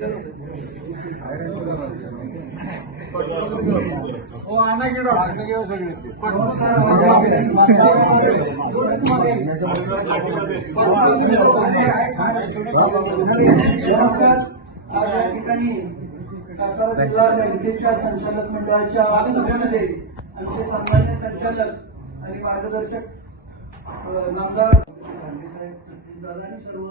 नमस्कार या ठिकाणी सातारा जिल्हा बँकेच्या संचालक मंडळाच्या सभेमध्ये आमचे सन्मान्य संचालक आणि मार्गदर्शक नामदार साहेब दादा आणि सर्व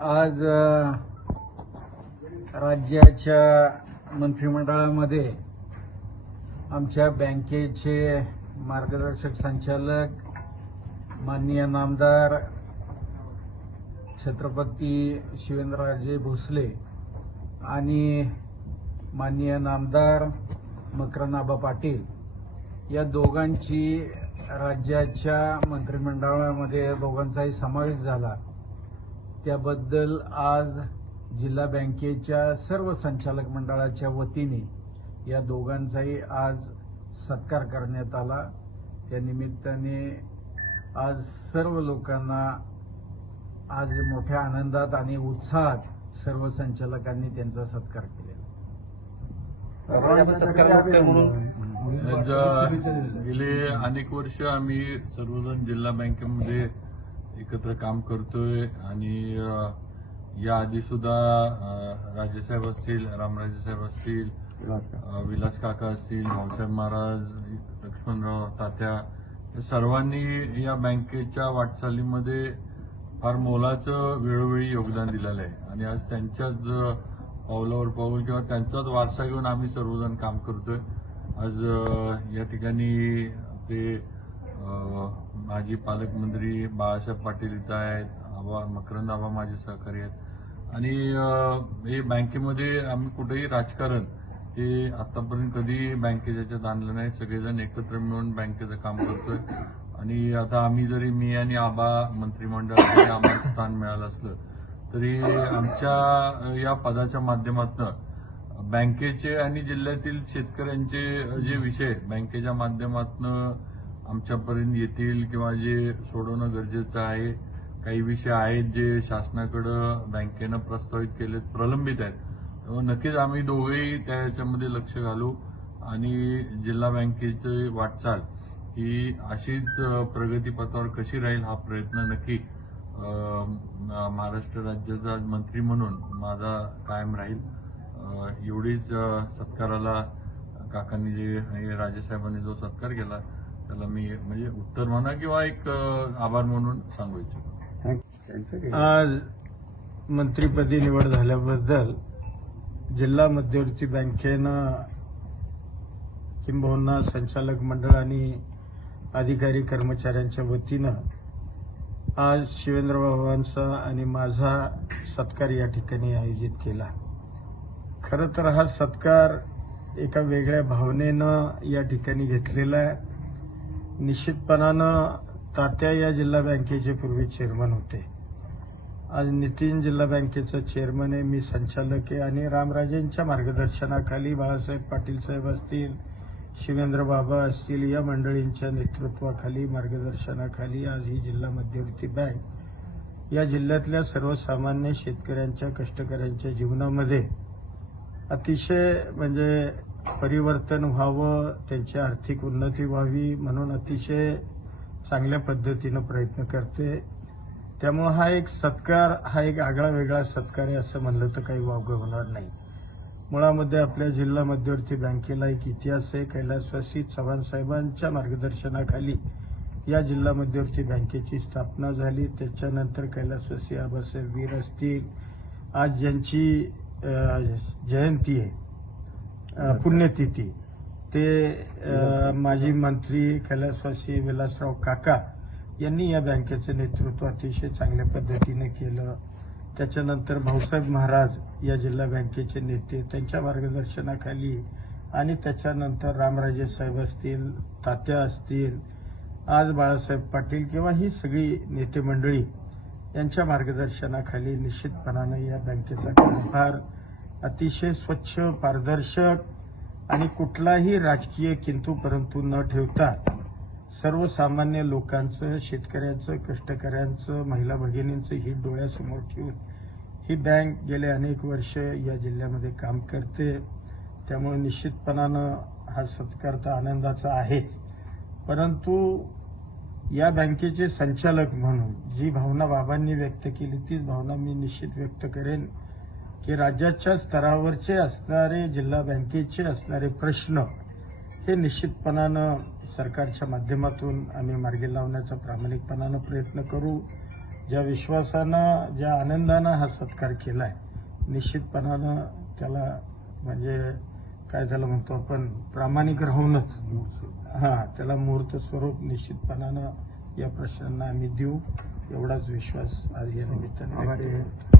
आज राज्याच्या मंत्रिमंडळामध्ये आमच्या बँकेचे मार्गदर्शक संचालक माननीय नामदार छत्रपती शिवेंद्रराजे भोसले आणि माननीय नामदार मकरनाबा पाटील या दोघांची राज्याच्या मंत्रिमंडळामध्ये दोघांचाही समावेश झाला त्याबद्दल आज जिल्हा बँकेच्या सर्व संचालक मंडळाच्या वतीने या दोघांचाही आज सत्कार करण्यात आला त्या निमित्ताने आज सर्व लोकांना आज मोठ्या आनंदात आणि उत्साहात सर्व संचालकांनी त्यांचा सत्कार केलेला गेले अनेक वर्ष आम्ही सर्वजण जिल्हा बँकेमध्ये एकत्र काम करतोय आणि या आधी सुद्धा राजेसाहेब असतील रामराजे साहेब असतील विलास काका असतील भाऊसाहेब महाराज लक्ष्मणराव तात्या या सर्वांनी या बँकेच्या वाटचालीमध्ये फार मोलाचं वेळोवेळी योगदान दिलेलं आहे आणि आज त्यांच्याच पावलावर पाऊल किंवा त्यांचाच वारसा घेऊन आम्ही सर्वजण काम करतोय आज या ठिकाणी आपले माजी पालकमंत्री बाळासाहेब पाटील इथं आहेत आबा मकरंद आबा माझे सहकारी आहेत आणि हे बँकेमध्ये आम्ही कुठेही राजकारण ते आतापर्यंत कधी बँकेच्या आणलं नाही सगळेजण एकत्र मिळून बँकेचं काम करतोय आणि आता आम्ही जरी मी आणि आबा मंत्रिमंडळ आम्हाला स्थान मिळालं असलं तरी आमच्या या पदाच्या माध्यमातून बँकेचे आणि जिल्ह्यातील शेतकऱ्यांचे जे विषय बँकेच्या माध्यमातून आमच्यापर्यंत येतील किंवा जे सोडवणं गरजेचं आहे काही विषय आहेत जे शासनाकडं बँकेनं प्रस्तावित केलेत प्रलंबित आहेत हो, नक्कीच आम्ही दोघेही त्याच्यामध्ये लक्ष घालू आणि जिल्हा बँकेची वाटचाल ही अशीच प्रगतीपथावर कशी राहील हा प्रयत्न नक्की महाराष्ट्र राज्याचा मंत्री म्हणून माझा कायम राहील एवढीच सत्काराला काकांनी जे आणि राजेसाहेबांनी जो सत्कार केला त्याला मी म्हणजे उत्तर म्हणा किंवा एक आभार म्हणून सांगू इच्छितो आज मंत्रीपदी निवड झाल्याबद्दल जिल्हा मध्यवर्ती बँकेनं किंबहुना संचालक मंडळ आणि अधिकारी कर्मचाऱ्यांच्या वतीनं आज शिवेंद्र बाबांचा आणि माझा सत्कार या ठिकाणी आयोजित केला खरं तर हा सत्कार एका वेगळ्या भावनेनं या ठिकाणी घेतलेला आहे निश्चितपणानं तात्या या जिल्हा बँकेचे पूर्वी चेअरमन होते आज नितीन जिल्हा बँकेचं चेअरमन आहे मी संचालक आहे आणि रामराजेंच्या मार्गदर्शनाखाली बाळासाहेब पाटील साहेब असतील शिवेंद्र बाबा असतील या मंडळींच्या नेतृत्वाखाली मार्गदर्शनाखाली आज ही जिल्हा मध्यवर्ती बँक या जिल्ह्यातल्या सर्वसामान्य शेतकऱ्यांच्या कष्टकऱ्यांच्या जीवनामध्ये अतिशय म्हणजे परिवर्तन व्हावं त्यांची आर्थिक उन्नती व्हावी म्हणून अतिशय चांगल्या पद्धतीनं प्रयत्न करते त्यामुळं हा एक सत्कार हा एक आगळा वेगळा सत्कार आहे असं म्हणलं तर काही वावगं होणार नाही मुळामध्ये आपल्या जिल्हा मध्यवर्ती बँकेला एक इतिहास आहे कैलासवासी चव्हाण साहेबांच्या मार्गदर्शनाखाली या जिल्हा मध्यवर्ती बँकेची स्थापना झाली त्याच्यानंतर कैलासवासी आबासाहेब वीर असतील आज ज्यांची जयंती आहे पुण्यतिथी ते माजी मंत्री कैलासवासी विलासराव काका यांनी या बँकेचं नेतृत्व अतिशय चांगल्या पद्धतीने केलं त्याच्यानंतर भाऊसाहेब महाराज या जिल्हा बँकेचे नेते त्यांच्या मार्गदर्शनाखाली आणि त्याच्यानंतर रामराजे साहेब असतील तात्या असतील आज बाळासाहेब पाटील किंवा ही सगळी नेते मंडळी यांच्या मार्गदर्शनाखाली निश्चितपणानं या बँकेचा कारभार अतिशय स्वच्छ पारदर्शक आणि कुठलाही राजकीय किंतू परंतु न ठेवता सर्वसामान्य लोकांचं शेतकऱ्यांचं कष्टकऱ्यांचं महिला भगिनींचं ही डोळ्यासमोर ठेवून ही बँक गेले अनेक वर्ष या जिल्ह्यामध्ये काम करते त्यामुळे निश्चितपणानं हा सत्कार तर आनंदाचा आहेच परंतु या बँकेचे संचालक म्हणून जी भावना बाबांनी व्यक्त केली तीच भावना मी निश्चित व्यक्त करेन की राज्याच्या स्तरावरचे असणारे जिल्हा बँकेचे असणारे प्रश्न हे निश्चितपणानं सरकारच्या माध्यमातून आम्ही मार्गी लावण्याचा प्रामाणिकपणानं प्रयत्न करू ज्या विश्वासानं ज्या आनंदानं हा सत्कार केला आहे निश्चितपणानं त्याला म्हणजे काय झालं म्हणतो आपण प्रामाणिक राहूनच हां त्याला मुहूर्त स्वरूप निश्चितपणानं या प्रश्नांना आम्ही देऊ एवढाच विश्वास आज या निमित्ताने